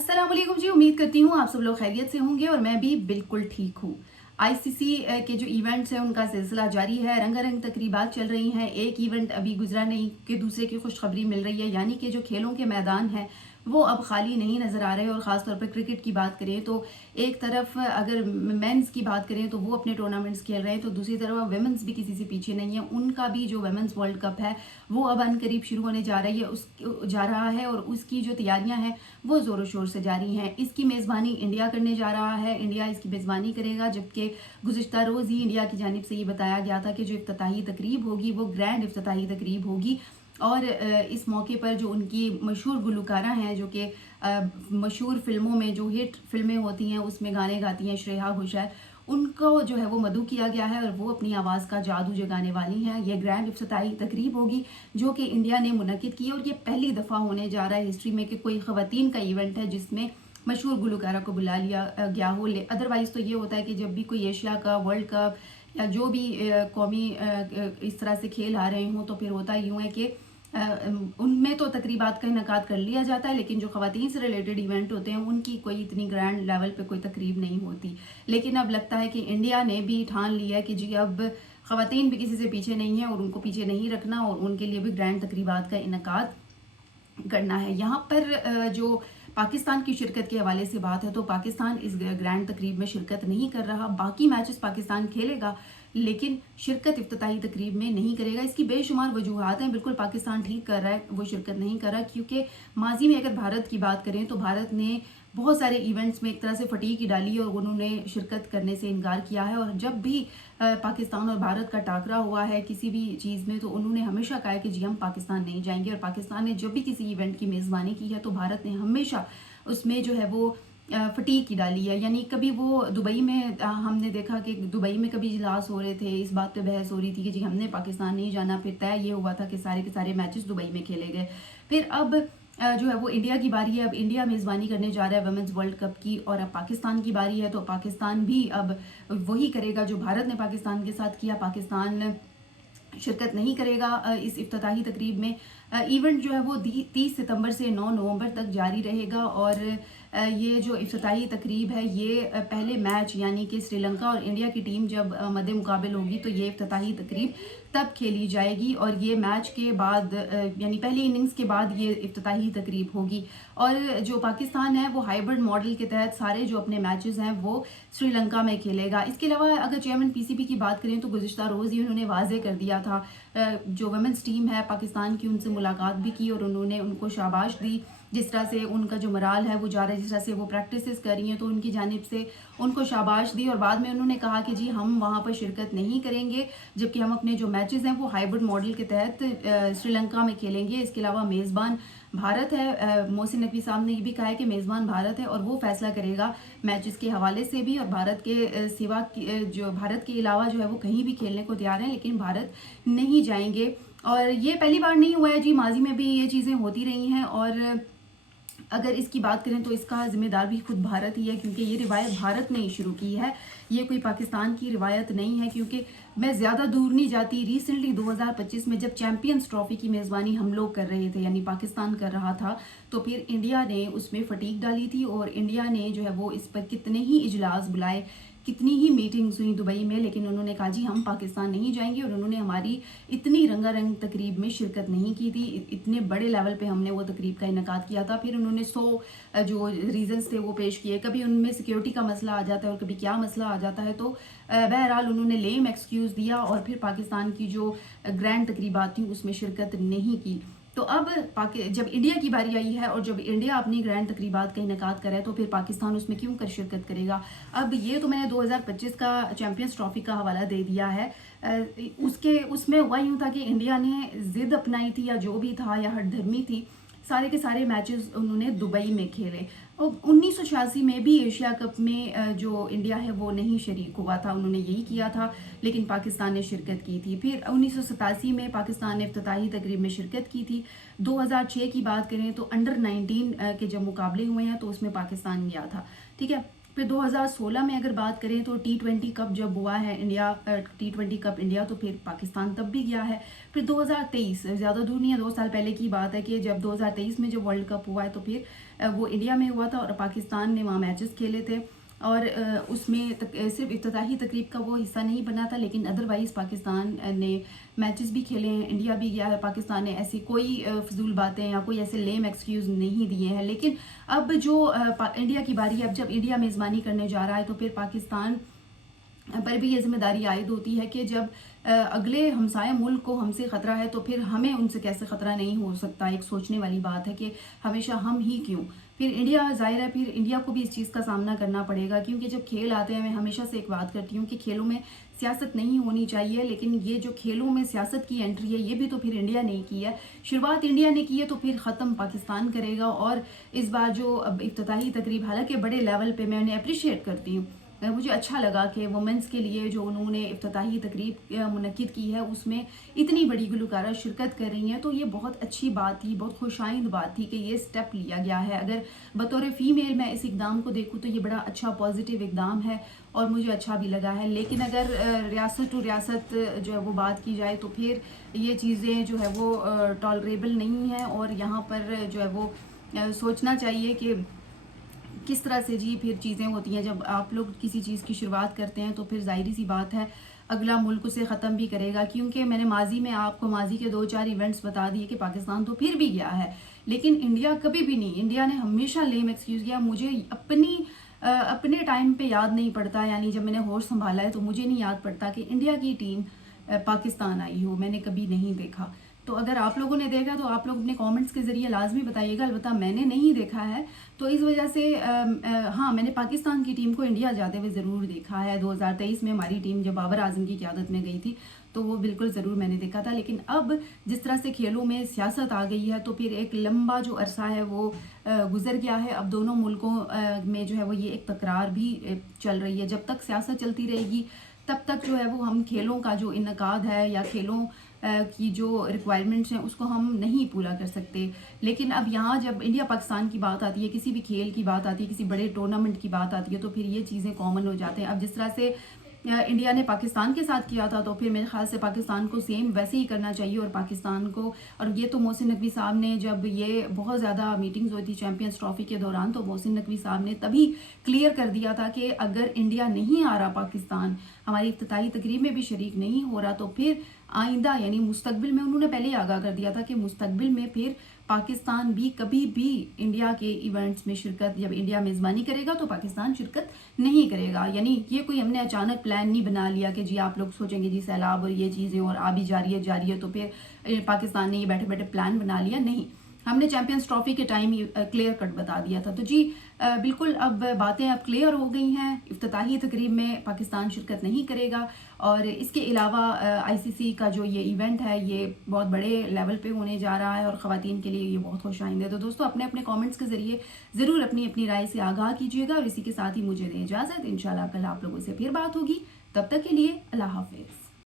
अस्सलाम वालेकुम जी। उम्मीद करती हूँ आप सब लोग खैरियत से होंगे और मैं भी बिल्कुल ठीक हूँ। आईसीसी के जो इवेंट्स हैं उनका सिलसिला जारी है, रंगारंग तकरीबात चल रही हैं। एक इवेंट अभी गुजरा नहीं कि दूसरे की खुशखबरी मिल रही है, यानी कि जो खेलों के मैदान हैं वो अब खाली नहीं नज़र आ रहे। और ख़ास तौर पर क्रिकेट की बात करें तो एक तरफ अगर मेंस की बात करें तो वो अपने टूर्नामेंट्स खेल रहे हैं, तो दूसरी तरफ वेमेंस भी किसी से पीछे नहीं है। उनका भी जो वेमेंस वर्ल्ड कप है वो अब अनकरीब शुरू होने जा रहा है और उसकी जो तैयारियां हैं वो ज़ोरों शोर से जारी हैं। इसकी मेज़बानी इंडिया करने जा रहा है, इंडिया इसकी मेज़बानी करेगा, जबकि गुज़िश्ता रोज़ ही इंडिया की जानिब से ये बताया गया था कि जो इफ्तिताही तकरीब होगी वो ग्रैंड इफ्तिताही तकरीब होगी। और इस मौके पर जो उनकी मशहूर गुलकारा हैं, जो कि मशहूर फ़िल्मों में जो हिट फ़िल्में होती हैं उसमें गाने गाती हैं, श्रेया घोषाल, उनको जो है वो मदऊ किया गया है और वो अपनी आवाज़ का जादू जगाने वाली हैं। ये ग्रैंड इफ्तिताही तकरीब होगी जो कि इंडिया ने मुनक्किद की है और ये पहली दफ़ा होने जा रहा है हिस्ट्री में कि कोई ख़वातीन का इवेंट है जिसमें मशहूर गुलकारा को बुला लिया गया हो। अदरवाइज़ तो ये होता है कि जब भी कोई एशिया कप, वर्ल्ड कप या जो भी कौमी इस तरह से खेल आ रहे हों तो फिर होता यूँ है कि उनमें तो तकरीबात का इनकाद कर लिया जाता है, लेकिन जो ख़वातीन से रिलेटेड इवेंट होते हैं उनकी कोई इतनी ग्रैंड लेवल पे कोई तकरीब नहीं होती। लेकिन अब लगता है कि इंडिया ने भी ठान लिया है कि जी अब ख़वातीन भी किसी से पीछे नहीं है और उनको पीछे नहीं रखना और उनके लिए भी ग्रैंड तकरीबात का इनकाद करना है। यहाँ पर जो पाकिस्तान की शिरकत के हवाले से बात है तो पाकिस्तान इस ग्रैंड तकरीब में शिरकत नहीं कर रहा। बाकी मैचेस पाकिस्तान खेलेगा लेकिन शिरकत इफ्तिताही तकरीब में नहीं करेगा। इसकी बेशुमार वजूहात हैं। बिल्कुल पाकिस्तान ठीक कर रहा है, वो शिरकत नहीं कर रहा क्योंकि माजी में अगर भारत की बात करें तो भारत ने बहुत सारे इवेंट्स में एक तरह से फटीक डाली और उन्होंने शिरकत करने से इनकार किया है। और जब भी पाकिस्तान और भारत का टाकरा हुआ है किसी भी चीज़ में तो उन्होंने हमेशा कहा है कि जी हम पाकिस्तान नहीं जाएंगे। और पाकिस्तान ने जब भी किसी इवेंट की मेज़बानी की है तो भारत ने हमेशा उसमें जो है वो फटीक की डाली है। यानी कभी वो दुबई में हमने देखा कि दुबई में कभी इजलास हो रहे थे, इस बात पे बहस हो रही थी कि जी हमने पाकिस्तान नहीं जाना, फिर तय ये हुआ था कि सारे के सारे मैचेस दुबई में खेले गए। फिर अब जो है वो इंडिया की बारी है। अब इंडिया मेज़बानी करने जा रहा है वुमेन्स वर्ल्ड कप की और अब पाकिस्तान की बारी है तो पाकिस्तान भी अब वही करेगा जो भारत ने पाकिस्तान के साथ किया। पाकिस्तान शिरकत नहीं करेगा इस इफ्तिताही तकरीब में। इवेंट जो है वो 30 सितंबर से 9 नवंबर तक जारी रहेगा और ये जो इफ्तिताही तकरीब है ये पहले मैच यानी कि श्रीलंका और इंडिया की टीम जब मद्दे मुकाबिल होगी तो ये इफ्तिताही तकरीब तब खेली जाएगी और ये मैच के बाद यानी पहली इनिंग्स के बाद ये इफ्तिताही तकरीब होगी। और जो पाकिस्तान है वो हाइब्रिड मॉडल के तहत सारे जो अपने मैचेस हैं वो श्रीलंका में खेलेगा। इसके अलावा अगर चेयरमैन पीसीबी की बात करें तो गुज़िश्ता रोज़ ही उन्होंने वाज़े कर दिया था, जो वुमेन्स टीम है पाकिस्तान की उनसे मुलाकात भी की और उन्होंने उनको शाबाश दी जिस तरह से उनका जो मराल है वो जा रहा है, जिस तरह से वो प्रैक्टिसेस कर रही हैं तो उनकी जानिब से उनको शाबाश दी। और बाद में उन्होंने कहा कि जी हम वहाँ पर शिरकत नहीं करेंगे जबकि हम अपने जो मैचेस हैं वो हाइब्रिड मॉडल के तहत श्रीलंका में खेलेंगे। इसके अलावा मेज़बान भारत है, मोहसिन नकवी साहब ने ये भी कहा है कि मेज़बान भारत है और वो फैसला करेगा मैचेस के हवाले से भी। और भारत के सिवा जो भारत के अलावा जो है वो कहीं भी खेलने को तैयार हैं लेकिन भारत नहीं जाएंगे। और ये पहली बार नहीं हुआ है जी, माजी में भी ये चीज़ें होती रही हैं। और अगर इसकी बात करें तो इसका ज़िम्मेदार भी खुद भारत ही है क्योंकि ये रिवायत भारत ने ही शुरू की है, ये कोई पाकिस्तान की रिवायत नहीं है। क्योंकि मैं ज़्यादा दूर नहीं जाती, रिसेंटली 2025 में जब चैम्पियंस ट्रॉफी की मेज़बानी हम लोग कर रहे थे यानी पाकिस्तान कर रहा था तो फिर इंडिया ने उसमें फटीक डाली थी और इंडिया ने जो है वो इस पर कितने ही इजलास बुलाए, कितनी ही मीटिंग्स हुई दुबई में, लेकिन उन्होंने कहा जी हम पाकिस्तान नहीं जाएंगे। और उन्होंने हमारी इतनी रंगारंग तकरीब में शिरकत नहीं की थी, इतने बड़े लेवल पे हमने वो तकरीब का इनकाद किया था। फिर उन्होंने 100 जो रीजंस थे वो पेश किए, कभी उनमें सिक्योरिटी का मसला आ जाता है और कभी क्या मसला आ जाता है। तो बहरहाल उन्होंने लेम एक्सक्यूज़ दिया और फिर पाकिस्तान की जो ग्रैंड तकरीबात थी उसमें शिरकत नहीं की। तो अब जब इंडिया की बारी आई है और जब इंडिया अपनी ग्रैंड तकरीबात का इनकाद करे तो फिर पाकिस्तान उसमें क्यों कर शिरकत करेगा। अब ये तो मैंने 2025 का चैम्पियंस ट्रॉफी का हवाला दे दिया है। उसमें हुआ यूँ था कि इंडिया ने ज़िद अपनाई थी या जो भी था या हठधर्मी थी, सारे के सारे मैचेस उन्होंने दुबई में खेले। और 1986 में भी एशिया कप में जो इंडिया है वो नहीं शरीक हुआ था, उन्होंने यही किया था लेकिन पाकिस्तान ने शिरकत की थी। फिर 1987 में पाकिस्तान ने इफ्तिताही तकरीब में शिरकत की थी। 2006 की बात करें तो अंडर 19 के जब मुकाबले हुए हैं तो उसमें पाकिस्तान गया था, ठीक है। फिर 2016 में अगर बात करें तो T20 कप जब हुआ है इंडिया, T20 कप इंडिया, तो फिर पाकिस्तान तब भी गया है। फिर 2023, ज़्यादा दूर नहीं है, 2 साल पहले की बात है कि जब 2023 में जब वर्ल्ड कप हुआ है तो फिर वो इंडिया में हुआ था और पाकिस्तान ने वहाँ मैचेस खेले थे और उसमें सिर्फ इफ्तिताही तकरीब का वो हिस्सा नहीं बना था, लेकिन अदरवाइज़ पाकिस्तान ने मैचेस भी खेले हैं, इंडिया भी गया है। पाकिस्तान ने ऐसी कोई फजूल बातें या कोई ऐसे लेम एक्सक्यूज़ नहीं दिए हैं। लेकिन अब जो इंडिया की बारी है, अब जब इंडिया मेज़बानी करने जा रहा है तो फिर पाकिस्तान पर भी ये जिम्मेदारी आयद होती है कि जब अगले हमसाया मुल्क को हमसे ख़तरा है तो फिर हमें उनसे कैसे ख़तरा नहीं हो सकता। एक सोचने वाली बात है कि हमेशा हम ही क्यों। फिर इंडिया, ज़ाहिर है फिर इंडिया को भी इस चीज़ का सामना करना पड़ेगा, क्योंकि जब खेल आते हैं, मैं हमेशा से एक बात करती हूँ कि खेलों में सियासत नहीं होनी चाहिए, लेकिन ये जो खेलों में सियासत की एंट्री है ये भी तो फिर इंडिया ने की है। शुरुआत इंडिया ने की है तो फिर ख़त्म पाकिस्तान करेगा। और इस बार जो अब इफ्तिताही तकरीब, हालांकि बड़े लेवल पे मैं उन्हें अप्रिशिएट करती हूँ, मुझे अच्छा लगा कि वुमेंस के लिए जो उन्होंने इफ्तिताही तकरीब मुनक्किद की है उसमें इतनी बड़ी गुलकारा शिरकत कर रही हैं, तो ये बहुत अच्छी बात थी, बहुत खुशाइंद बात थी कि ये स्टेप लिया गया है। अगर बतौर फ़ीमेल मैं इस इकदाम को देखूँ तो ये बड़ा अच्छा पॉजिटिव इकदाम है और मुझे अच्छा भी लगा है। लेकिन अगर रियासत टू रियासत जो है वो बात की जाए तो फिर ये चीज़ें जो है वो टॉलरेबल नहीं है और यहाँ पर जो है वो सोचना चाहिए कि किस तरह से जी फिर चीज़ें होती हैं। जब आप लोग किसी चीज़ की शुरुआत करते हैं तो फिर ज़ाहिर सी बात है अगला मुल्क उसे ख़त्म भी करेगा, क्योंकि मैंने माजी में आपको माजी के 2-4 इवेंट्स बता दिए कि पाकिस्तान तो फिर भी गया है, लेकिन इंडिया कभी भी नहीं। इंडिया ने हमेशा लेम एक्सक्यूज़ किया। मुझे अपने टाइम पे याद नहीं पड़ता, यानी जब मैंने होश संभाला है तो मुझे नहीं याद पड़ता कि इंडिया की टीम पाकिस्तान आई हो, मैंने कभी नहीं देखा। तो अगर आप लोगों ने देखा तो आप लोग अपने कमेंट्स के ज़रिए लाजमी बताइएगा। अलबत्ता मैंने नहीं देखा है, तो इस वजह से हाँ, मैंने पाकिस्तान की टीम को इंडिया जाते हुए ज़रूर देखा है। 2023 में हमारी टीम जब बाबर आजम की क़यादत में गई थी तो वो बिल्कुल ज़रूर मैंने देखा था। लेकिन अब जिस तरह से खेलों में सियासत आ गई है तो फिर एक लंबा जो अरसा है वो गुजर गया है। अब दोनों मुल्कों में जो है वो ये एक तकरार भी चल रही है। जब तक सियासत चलती रहेगी तब तक जो है वो हम खेलों का जो इनकाद है या खेलों की जो रिक्वायरमेंट्स हैं उसको हम नहीं पूरा कर सकते। लेकिन अब यहाँ जब इंडिया पाकिस्तान की बात आती है, किसी भी खेल की बात आती है, किसी बड़े टूर्नामेंट की बात आती है, तो फिर ये चीज़ें कॉमन हो जाते हैं। अब जिस तरह से इंडिया ने पाकिस्तान के साथ किया था तो फिर मेरे ख्याल से पाकिस्तान को सेम वैसे ही करना चाहिए। और पाकिस्तान को, और ये तो मोहसिन नकवी साहब ने, जब ये बहुत ज़्यादा मीटिंग्स हुई थी चैम्पियंस ट्रॉफी के दौरान, तो मोहसिन नकवी साहब ने तभी क्लियर कर दिया था कि अगर इंडिया नहीं आ रहा, पाकिस्तान हमारी इफ्तिताही तकरीब में भी शरीक नहीं हो रहा, तो फिर आइंदा यानी मुस्तकबिल में, उन्होंने पहले ही आगाह कर दिया था कि मुस्तकबिल में फिर पाकिस्तान भी कभी भी इंडिया के इवेंट्स में शिरकत, जब इंडिया मेज़बानी करेगा तो पाकिस्तान शिरकत नहीं करेगा। यानी ये कोई हमने अचानक प्लान नहीं बना लिया कि जी आप लोग सोचेंगे जी सैलाब और ये चीज़ें और आ भी जा रही है तो फिर पाकिस्तान ने ये बैठे बैठे प्लान बना लिया। नहीं, हमने चैम्पियंस ट्रॉफी के टाइम ही क्लियर कट बता दिया था। तो जी बिल्कुल अब बातें अब क्लियर हो गई हैं। इफ्तिताही तकरीब में पाकिस्तान शिरकत नहीं करेगा और इसके अलावा आईसीसी का जो ये इवेंट है ये बहुत बड़े लेवल पे होने जा रहा है और ख़वातीन के लिए ये बहुत खुशाइंद है। तो दोस्तों अपने अपने कमेंट्स के ज़रिए ज़रूर अपनी अपनी राय से आगाह कीजिएगा और इसी के साथ ही मुझे दें इजाज़त। इंशाल्लाह कल आप लोगों से फिर बात होगी। तब तक के लिए अल्लाह हाफ़िज़।